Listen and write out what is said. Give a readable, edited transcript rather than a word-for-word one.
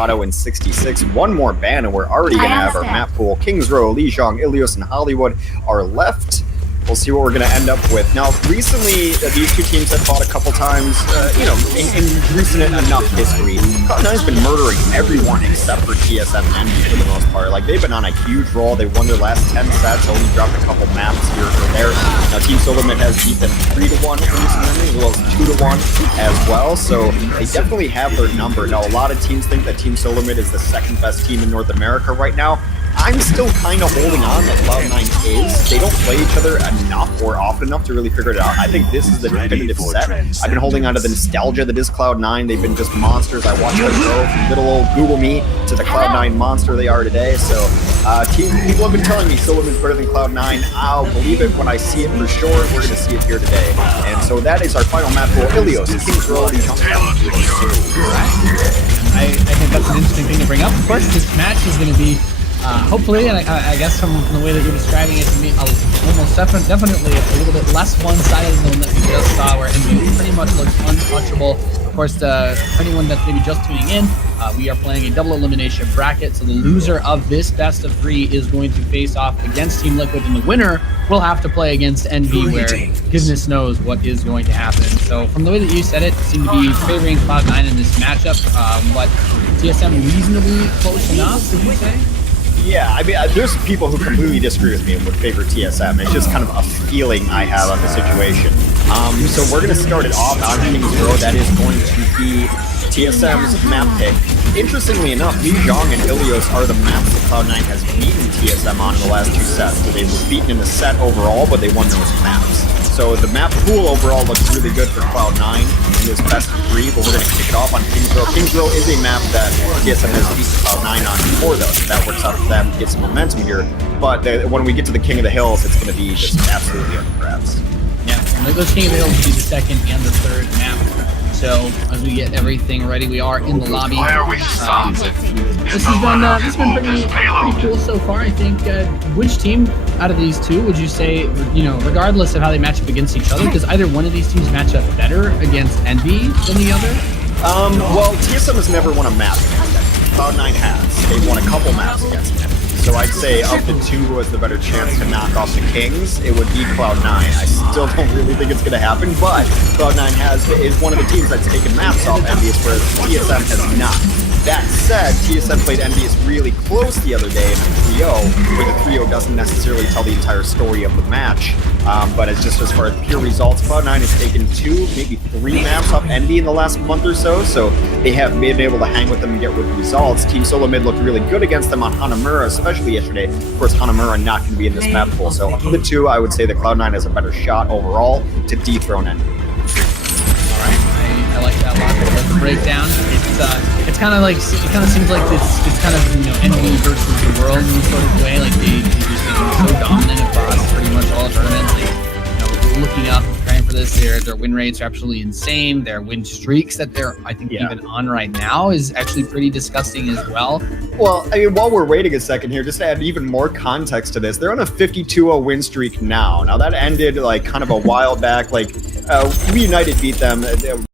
Dorado in 66. One more ban, and we're already going to have our map pool. Kings Row, Lijiang, Ilios, and Hollywood are left. We'll see what we're going to end up with. Now, recently, these two teams have fought a couple times, in recent enough history. Cloud9's been murdering everyone except for TSM and Envy for the most part. Like, they've been on a huge roll. They won their last 10 sets, only dropped a couple maps here or there. Now, Team Solomid has beat them 3-1 recently, as well as 2-1 as well. So, they definitely have their number. Now, a lot of teams think that Team Solomid is the second best team in North America right now. I'm still kind of holding on that Cloud9 is. They don't play each other enough or often enough to really figure it out. I think this is the definitive set. I've been holding on to the nostalgia that is Cloud9. They've been just monsters. I watched them grow from little old Google me to the Cloud9 monster they are today. So people have been telling me Solomid's better than Cloud9. I'll believe it when I see it for sure. We're going to see it here today. And so that is our final map for Ilios, Kings Row, I think that's an interesting thing to bring up. Of course, this match is going to be hopefully, and I guess from the way that you're describing it to me, almost definitely a little bit less one-sided than the one that we just saw, where NBA pretty much looks untouchable. Of course, for anyone that's maybe just tuning in, we are playing a double elimination bracket, so the loser of this best of 3 is going to face off against Team Liquid, and the winner will have to play against Envy, where goodness knows what is going to happen. So from the way that you said it, seem to be favoring Cloud9 in this matchup, but TSM reasonably close enough, would you say? Yeah, I mean, there's people who completely disagree with me and would favor TSM. It's just kind of a feeling I have on the situation. So we're going to start it off on Kings Row. That is going to be TSM's map pick. Interestingly enough, Lijiang and Ilios are the maps that Cloud9 has beaten TSM on in the last 2 sets. So they were beaten in the set overall, but they won those maps. So the map pool overall looks really good for Cloud9 in this best of 3, but we're going to kick it off on Kings Row. Kings Row is a map that TSM has beaten Cloud9 on before, though, so that works out for them to get some momentum here. But when we get to the King of the Hills, it's going to be just absolutely up for grabs. Yeah, those King of the Hills will be the second and the third map. So as we get everything ready, we are in the lobby. This has been pretty cool so far. I think. Which team out of these two would you say, regardless of how they match up against each other, does either one of these teams match up better against Envy than the other? Well, TSM has never won a map against Envy. Cloud9 has. They've won a couple maps against Envy. So I'd say of the two who has the better chance to knock off the Kings, it would be Cloud9. I still don't really think it's going to happen, but Cloud9 is one of the teams that's taken maps off Envious, whereas TSM has not. That said, TSM played Envious really close the other day in a 3-0, where the 3-0 doesn't necessarily tell the entire story of the match. But it's just as far as pure results, Cloud9 has taken 2, maybe 3 maps off Envy in the last month or so, so they have been able to hang with them and get good results. Team Solomid looked really good against them on Hanamura, especially yesterday. Of course, Hanamura not going to be in this map pool, so of the 2, I would say that Cloud9 has a better shot overall to dethrone Envy. Alright, I like that a lot. I like the breakdown. It's kind of like, it kind of seems like it's kind of, Envy versus the world in sort of way. Like they just been so dominant across pretty much all tournaments. Looking up, preparing for this, their win rates are absolutely insane. Their win streaks that they're, I think, even on right now is actually pretty disgusting as well. Well, I mean, while we're waiting a second here, just to add even more context to this, they're on a 52-0 win streak now. Now, that ended, like, kind of a while back. Like, We United beat them.